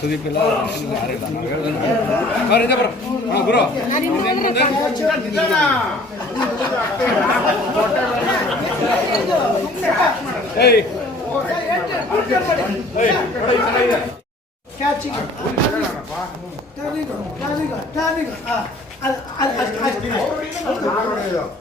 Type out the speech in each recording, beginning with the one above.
ಸುದೀಪ್ ಇಲ್ಲ ಯಾರಿಲ್ಲ ಬರ್ರಿ. ಹಾ, ಗುರು? ಏಯ್ ಕ್ಯಾಚಿಂಗ್ ಟರ್ನಿಂಗ್ ಟರ್ನಿಂಗ್ ಟರ್ನಿಂಗ್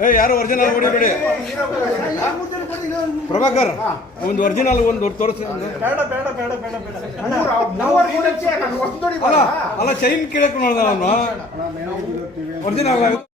ಏಯ್ ಯಾರು ಒರಿಜಿನಲ್ ಬಂದು ಇನ್ನೊಂದು ಪ್ರಭಾಕರ್ ಒಂದು ಒರಿಜಿನಲ್ ಒಂದು ತೋರಿಸಿ ಅಲ್ಲ ಅಲ್ಲ ಚೈನ್ ಕೇಳಕ್ ನೋಡ್ದ ನಾನು ಒರಿಜಿನಲ್